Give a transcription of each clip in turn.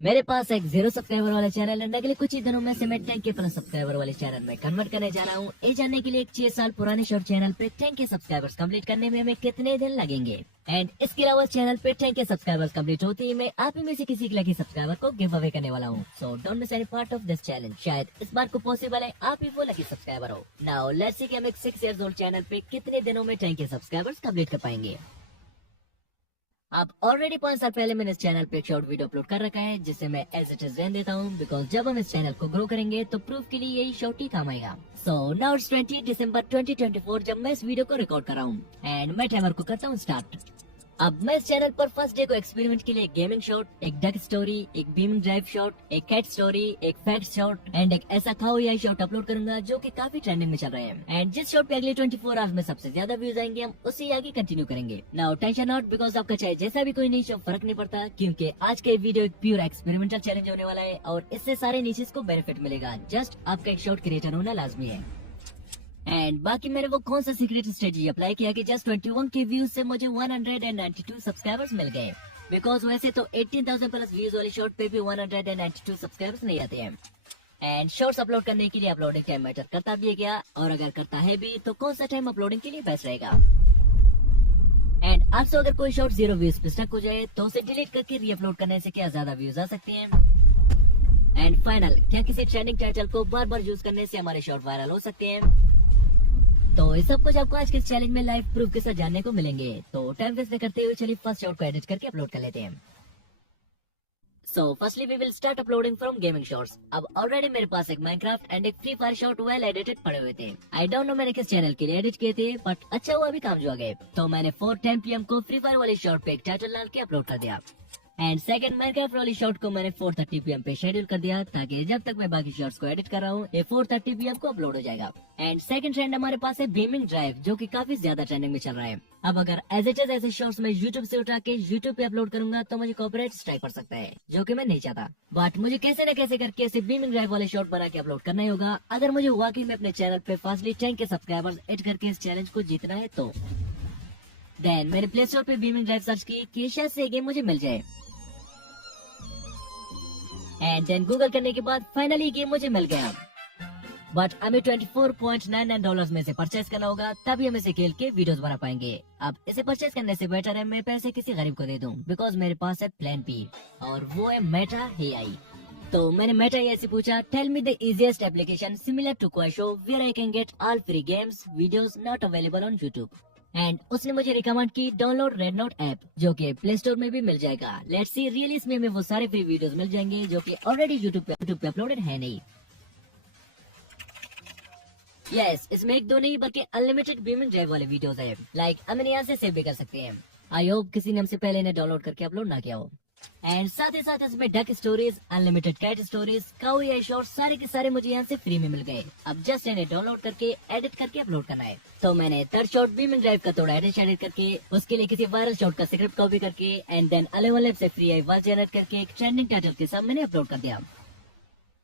मेरे पास एक 0 सब्सक्राइबर वाला चैनल है। अगले कुछ ही दिनों में से मैं 10K प्लस सब्सक्राइबर वाले चैनल में कन्वर्ट करने जा रहा हूँ। ये जानने के लिए 6 साल पुराने शॉर्ट चैनल पे 10K सब्सक्राइबर्स कंप्लीट करने में हमें कितने दिन लगेंगे। एंड इसके अलावा चैनल पे 10K सब्सक्राइबर्स कंप्लीट होते ही मैं आप ही में से किसी के लकी सब्सक्राइबर को गिव अवे करने वाला हूँ। So don't miss any part of this challenge. शायद इस बार को पॉसिबल है आप ही वो लकी सब्सक्राइबर हो। नाउ लेट्स सी कि हम एक 6 इयर्स ओल्ड चैनल पे कितने दिनों में 10K सब्सक्राइबर्स कंप्लीट कर पाएंगे। अब ऑलरेडी 5 साल पहले मैंने इस चैनल पे एक शॉर्ट वीडियो अपलोड कर रखा है जिसे मैं एज इट इज रहने देता हूँ, बिकॉज जब हम इस चैनल को ग्रो करेंगे तो प्रूफ के लिए यही शॉर्ट ही काम आएगा। सो नाउ इट्स 20 दिसंबर 2024 जब मैं इस वीडियो को रिकॉर्ड कर रहा हूँ एंड मैं टाइमर को करता हूँ स्टार्ट। अब मैं इस चैनल पर फर्स्ट डे को एक्सपेरिमेंट के लिए एक गेमिंग शॉट, एक डक स्टोरी, एक बीमिंग ड्राइव शॉट, एक कैट स्टोरी, एक फैक्ट शॉट एंड एक ऐसा खाओ या शॉट अपलोड करूंगा जो कि काफी ट्रेंडिंग में चल रहे हैं। एंड जिस शॉट पे अगले 24 आवर्स में सबसे ज्यादा व्यूज आएंगे हम उसी आगे कंटिन्यू करेंगे। नाउ टेंशन नॉट, बिकॉज आपका चाहे जैसा भी कोई नीच हो फर्क नहीं पड़ता, क्योंकि आज का वीडियो एक प्योर एक्सपेरिमेंटल चैलेंज होने वाला है और इससे सारे नीचेस को बेनिफिट मिलेगा। जस्ट आपका एक शॉट क्रिएटर होना लाजमी है। एंड बाकी मैंने वो कौन सा सीक्रेट स्ट्रेटजी अप्लाई किया कि जस्ट 21 के व्यूज से मुझे 192 सब्सक्राइबर्स मिल गए। बिकॉज वैसे तो 18,000 प्लस व्यूज वाली शॉट पे भी 192 सब्सक्राइबर्स नहीं आते हैं। एंड शॉर्ट्स अपलोड करने के लिए अपलोडिंग टाइम मैटर करता भी है क्या, और अगर करता है भी तो कौन सा टाइम अपलोडिंग के लिए बेस्ट रहेगा। एंड आपसे अगर कोई शॉर्ट 0 व्यूज पे स्टक हो जाए तो उसे डिलीट करके रीअपलोड करने से क्या ज्यादा व्यूज आ सकते हैं। एंड फाइनल, क्या किसी ट्रेंडिंग टाइटल को बार बार यूज करने से हमारे शॉर्ट वायरल हो सकते हैं। तो ये सब कुछ आपको आज के इस चैलेंज में लाइव प्रूफ के साथ जानने को मिलेंगे। तो टाइम वेस्ट करते हुए चलिए फर्स्ट शॉट को एडिट करके अपलोड कर लेते हैं। So firstly we will start uploading from gaming shots. अब ऑलरेडी मेरे पास एक माइनक्राफ्ट एंड एक free fire shot well edited पड़े हुए थे। आई डोंट नो मैंने किस चैनल के लिए एडिट किए थे, बट अच्छा हुआ अभी काम जो आ गए। तो मैंने 4:10 PM को फ्री फायर वाली शॉट पे एक टाइटल डाल के अपलोड कर दिया। एंड सेकंड माइनक्राफ्ट वाली शॉट को मैंने 4:30 PM पे शेड्यूल कर दिया, ताकि जब तक मैं बाकी शॉट्स को एडिट कर रहा हूँ ये 4:30 PM को अपलोड हो जाएगा। एंड सेकंड ट्रेंड हमारे पास है बीमिंग ड्राइव, जो कि काफी ज्यादा ट्रेंडिंग में चल रहा है। अब अगर एज इट इज ऐसे शॉर्ट्स मैं यूट्यूब से उठा के यूट्यूब पे अपलोड करूंगा तो मुझे कॉपीराइट स्ट्राइक पड़ सकता है, जो कि मैं नहीं चाहता। बट मुझे कैसे न कैसे करके ऐसे बीमिंग ड्राइव वाले शॉर्ट बना के अपलोड करना ही होगा, अगर मुझे वाकई में अपने चैनल पे फास्टली 10K सब्सक्राइबर्स एड करके इस चैलेंज को जीतना है। तो देन मैंने प्ले स्टोर पे बीमिंग ड्राइव सर्च की कि शायद से गेम मुझे मिल जाए। एंड देन गूगल करने के बाद फाइनली गेम मुझे मिल गया। बट हमें $24.99 में से परचेज करना होगा, तभी हम इसे खेल के वीडियोस बना पाएंगे। अब इसे परचेज करने से बेटर है मैं पैसे किसी गरीब को दे दूं, बिकॉज मेरे पास है प्लान बी और वो है मेटा एआई। तो मैंने मेटा एआई से पूछा, tell me the easiest application similar to Kuaishou where I can get all free games videos not available on YouTube. And उसने मुझे रिकमेंड की डाउनलोड रेड नोट ऐप, जो कि प्ले स्टोर में भी मिल जाएगा। लेट्स सी रियली इसमें हमें वो सारे फ्री वीडियोस मिल जाएंगे जो कि ऑलरेडी यूट्यूब पे अपलोडेड है नहीं। यस, इसमें एक दो नहीं बल्कि अनलिमिटेड बीमिंग ड्राइव वाले वीडियोस है। लाइक हम इन्हें यहाँ से सेव भी कर सकते हैं। आई होप किसी ने हमसे पहले इन्हें डाउनलोड करके अपलोड ना किया हो। एंड साथ ही साथ इसमें duck stories, unlimited cat stories, cow या शॉर्ट सारे के सारे मुझे यहाँ से फ्री में मिल गए। अब जस्ट इन्हें डाउनलोड करके एडिट करके अपलोड करना है। तो मैंने थर्ड शॉट बीमिंग ड्राइव का थोड़ा एडिट करके उसके लिए किसी वायरल शॉट का स्क्रिप्ट कॉपी करके एंड देन अलेवल से फ्री आवाज जनरेट करके एक ट्रेंडिंग टाइटल के साथ मैंने अपलोड कर दिया।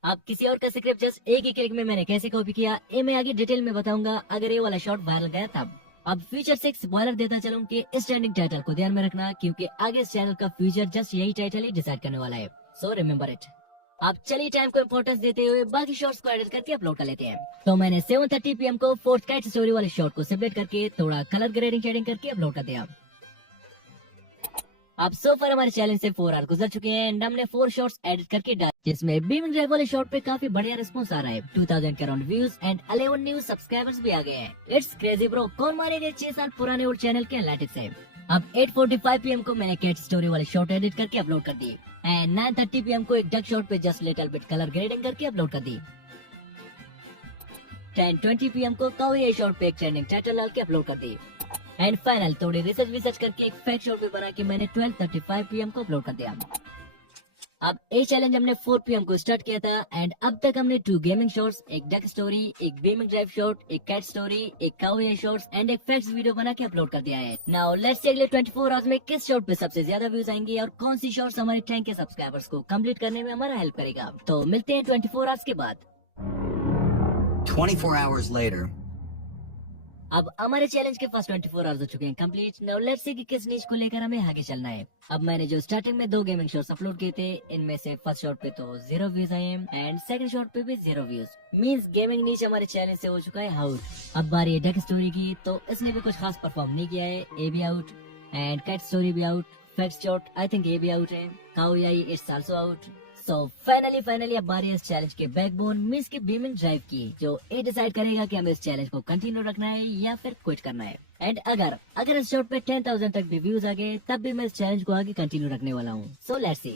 अब किसी और का स्क्रिप्ट जस्ट एक ही क्लिक में मैंने कैसे कॉपी किया ये मैं आगे डिटेल में बताऊंगा अगर ये वाला शॉट वायरल गया तब। अब फ्यूचर से एक स्पॉइलर देता चलूं कि इस ट्रेंडिंग टाइटल को ध्यान में रखना, क्योंकि आगे इस चैनल का फ्यूचर जस्ट यही टाइटल ही डिसाइड करने वाला है। So remember it. अब चलिए टाइम को इम्पोर्टेंस देते हुए बाकी शॉर्ट्स को एडिट करके अपलोड कर लेते हैं। तो मैंने 7:30 PM को फोर्थ कैट स्टोरी वाले शॉट को सेपरेट करके थोड़ा कलर ग्रेडिंग शेडिंग करके अपलोड कर दिया। अब सो फार हमारे चैलेंज से 4 आवर गुजर चुके हैं एंड हमने 4 शॉट्स एडिट करके डाल, जिसमें बीमिंग ड्राइव वाले शॉट पे काफी बढ़िया रिस्पॉन्स आ रहा है। 2000 के around views and 11 new subscribers भी आ गए हैं। इट्स क्रेजी ब्रो, कौन मारेगा 6 साल पुराने ओल्ड चैनल के एनालिटिक्स है। अब 8:45 PM को मैंने कैट स्टोरी वाले शॉट एडिट करके अपलोड कर दी एंड 9:30 PM को एक डक शॉट पे just little bit colour grading करके अपलोड कर दी। 10:20 PM को काऊ शॉट पे एक ट्रेंडिंग टाइटल डाल के अपलोड कर दी। एंड फाइनल थोड़ी रिसर्च करके एक फैक्ट शॉट भी बना के मैंने 12:35 PM को अपलोड कर दिया। अब ये चैलेंज हमने 4 PM को स्टार्ट किया था एंड अब तक हमने 2 गेमिंग शॉट्स, एक डक स्टोरी, एक बीमिंग ड्राइव शॉट, एक कैट स्टोरी, एक काऊ शॉट्स एंड एक फैक्ट्स वीडियो बना के अपलोड कर दिया है। नाउ लेट्स सी अगले 24 आवर्स में किस शॉट पे सबसे ज्यादा व्यूज आएंगे और कौन सी शॉट्स हमारे 10K सब्सक्राइबर्स को कंप्लीट करने में हमारा हेल्प करेगा। तो मिलते हैं 24 आवर्स के बाद। 24 hours later. अब हमारे चैलेंज के फर्स्ट 24 आवर्स हो चुके हैं कंप्लीट। नाउ लेट्स सी कि किस नीच को लेकर हमें आगे चलना है। अब मैंने जो स्टार्टिंग में 2 गेमिंग शॉट्स अपलोड किए थे, इनमें से फर्स्ट शॉट पे तो 0 व्यूज आए हैं एंड सेकंड शॉट पे भी 0 व्यूज। मींस गेमिंग नीच हमारे चैलेंज से हो चुका है आउट। अब बारी है डक स्टोरी की, तो इसने भी कुछ खास परफॉर्म नहीं किया है, ए भी आउट एंड कैट स्टोरी भी out. Fact shot I think ए भी आउट है। काओयाई it's also out. So finally अब बारी है इस चैलेंज के बैकबोन मींस की बीमिंग ड्राइव की, जो ये डिसाइड करेगा कि हमें इस चैलेंज को कंटिन्यू रखना है या फिर क्विट करना है। एंड अगर इस शॉट पे 10,000 तक भी व्यूज आ गए तब भी मैं इस चैलेंज को आगे कंटिन्यू रखने वाला हूँ। So let's see.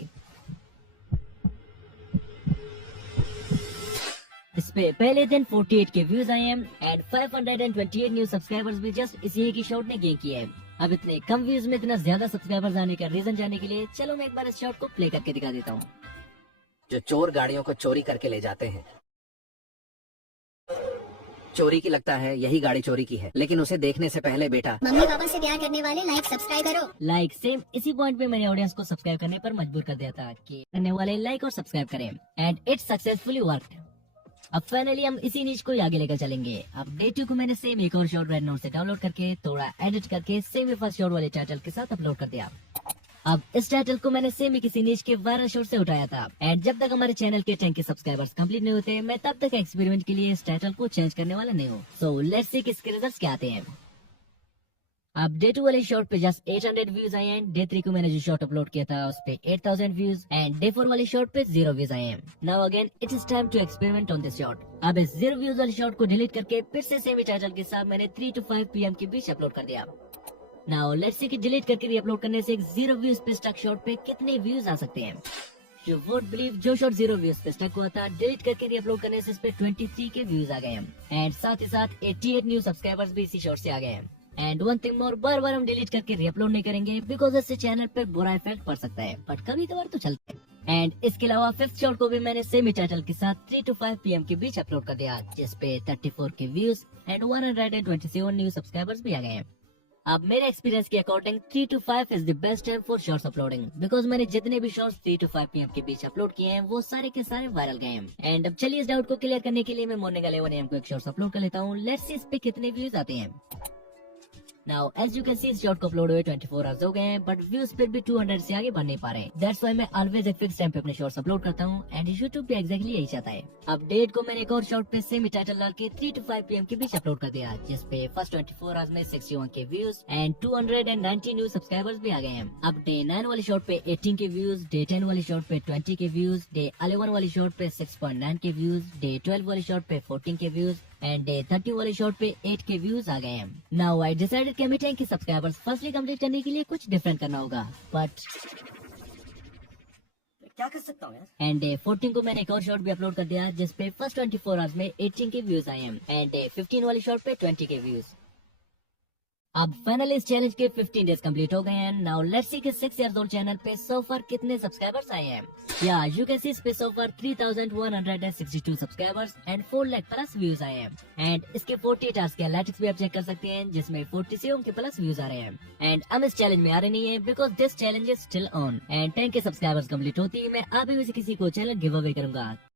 इस पे पहले दिन 48 के व्यूज आए हैं एंड 528 न्यू सब्सक्राइबर्स भी जस्ट इसी एक ही शॉट ने गेन किए हैं। अब इतने कम व्यूज में इतना ज्यादा सब्सक्राइबर्स आने का रीजन जानने के लिए चलो मैं एक बार इस शॉट को प्ले करके दिखा देता हूँ। जो चोर गाड़ियों को चोरी करके ले जाते हैं, चोरी की लगता है यही गाड़ी चोरी की है, लेकिन उसे देखने से पहले बेटा मम्मी पापा से प्यार करने वाले लाइक सब्सक्राइब करो। लाइक सेम इसी पॉइंट पे मैंने ऑडियंस को सब्सक्राइब करने पर मजबूर कर दिया था कि करने वाले लाइक और सब्सक्राइब करें एंड इट्स सक्सेसफुली वर्कड। अब फाइनली हम इसी नीच को आगे लेकर चलेंगे। अब डे 2 को मैंने सेम एक और शॉट रेड नोट से डाउनलोड करके थोड़ा एडिट करके सेम फर्स्ट शॉट वाले टाइटल के साथ अपलोड कर दिया। अब इस टाइटल को मैंने सेम किसी नीच के वायरल शॉट से उठाया था एंड जब तक हमारे चैनल के 10 के सब्सक्राइबर्स कंप्लीट नहीं होते मैं तब तक एक्सपेरिमेंट के लिए इस टाइटल को चेंज करने वाला नहीं हूँ। सो लेट्स सी कि इसके रिजल्ट्स क्या आते हैं। अब डे 2 वाले शॉट पे जस्ट 800 व्यूज आए हैं। डे 3 को मैंने जो शॉट अपलोड किया था उस पे 8000 व्यूज एंड डे 4 वाले शॉट पे 0 व्यूज आए हैं। Now again it is time to experiment on this shot. अब इस 0 व्यूज वाले शॉट को डिलीट करके फिर से सेम टाइटल के साथ मैंने 3 to 5 PM के बीच अपलोड कर दिया। नाउ लेट्स सी कि डिलीट करके री-अपलोड करने से एक 0 व्यूज पे स्टक शॉट पे कितने व्यूज आ सकते हैं। यू वोंट बिलीव, जो शॉट 0 व्यूज पे स्टक हुआ था डिलीट करके री-अपलोड करने से इस पे 23 के व्यूज आ गए हैं एंड साथ ही साथ 88 न्यू सब्सक्राइबर्स भी इसी शॉट से आ गए हैं। एंड वन थिंग मोर, बार बार हम डिलीट करके री-अपलोड नहीं करेंगे बिकॉज इससे चैनल पे बुरा इफेक्ट पड़ सकता है, बट कभी कभार तो चलता है। एंड इसके अलावा फिफ्थ शॉट को भी मैंने सेम टाइटल के साथ 3 to 5 PM के बीच अपलोड कर दिया, जिसपे 34 के व्यूज एंड 127 न्यू सब्सक्राइबर्स भी आ गए हैं। अब मेरे एक्सपीरियंस के according 3 to 5 is the best time for shorts uploading because मैंने जितने भी शॉर्ट्स 3 to 5 PM के बीच अपलोड किए हैं वो सारे के सारे वायरल गए हैं। एंड अब चलिए इस डाउट को क्लियर करने के लिए मैं मॉर्निंग 11 AM को एक शॉर्ट्स अपलोड कर लेता हूँ। लेट्स सी इस पे कितने व्यूज आते हैं। Now as you can see इस शॉट को अपलोड हुए 24 आवर्स हो गए हैं बट व्यूज फिर भी 200 से आगे बढ़ नहीं पा रहे। दैट्स व्हाई मैं ऑलवेज एक फिक्स टाइम पे अपने शॉर्ट्स अपलोड करता हूँ एंड यूट्यूब भी एग्जैक्टली यही चाहता है। अब डेट को मैंने एक और शॉर्ट पे सेम टाइटल डाल के 3 to 5 PM के बीच अपलोड कर दिया, जिसपे फर्स्ट 24 आवर्स में 61 के व्यूज एंड 290 न्यू सब्सक्राइबर्स भी आ गए हैं। अब डे 9 वाले शॉट पे 18 के व्यूज, डे 10 वाले शॉट पे 20 के व्यूज, डे 11 वाले शॉट पे 6.9 के व्यूज, डे 12 वाले शॉट पे 14 के व्यूज एंड डे 30 वाले शॉट पे 8 के व्यूज आ गए हैं। नाउ आई डिसाइडेड कि हमें 10 के सब्सक्राइबर्स फर्स्टली कंप्लीट करने के लिए कुछ डिफरेंट करना होगा, बट क्या कर सकता हूँ यार। एंड डे 14 को मैंने एक और शॉट भी अपलोड कर दिया जिसपे फर्स्ट 24 आवर्स में 18 के व्यूज आए हैं एंड डे 15 वाले शॉट पे 20 के व्यूज। अब फाइनली इस चैलेंज के 15 डेज कंप्लीट हो गए हैं। नाउ लेट्स सी कि 6 इयर्स ओल्ड चैनल पे सो फार कितने सब्सक्राइबर्स आए हैं। या यू कैन सी इस पे सो फार 3162 subscribers and 4 lakh plus views आए हैं। एंड इसके 48 आवर्स के एनालिटिक्स भी आप चेक कर सकते हैं जिसमें 47 के प्लस व्यूज आ रहे हैं। एंड हम इस चैलेंज में आ रहे नहीं है because this challenge is still on and 10 के सब्सक्राइबर्स कंप्लीट होती है मैं अभी भी किसी को चैलेंज गिव अवे करूंगा।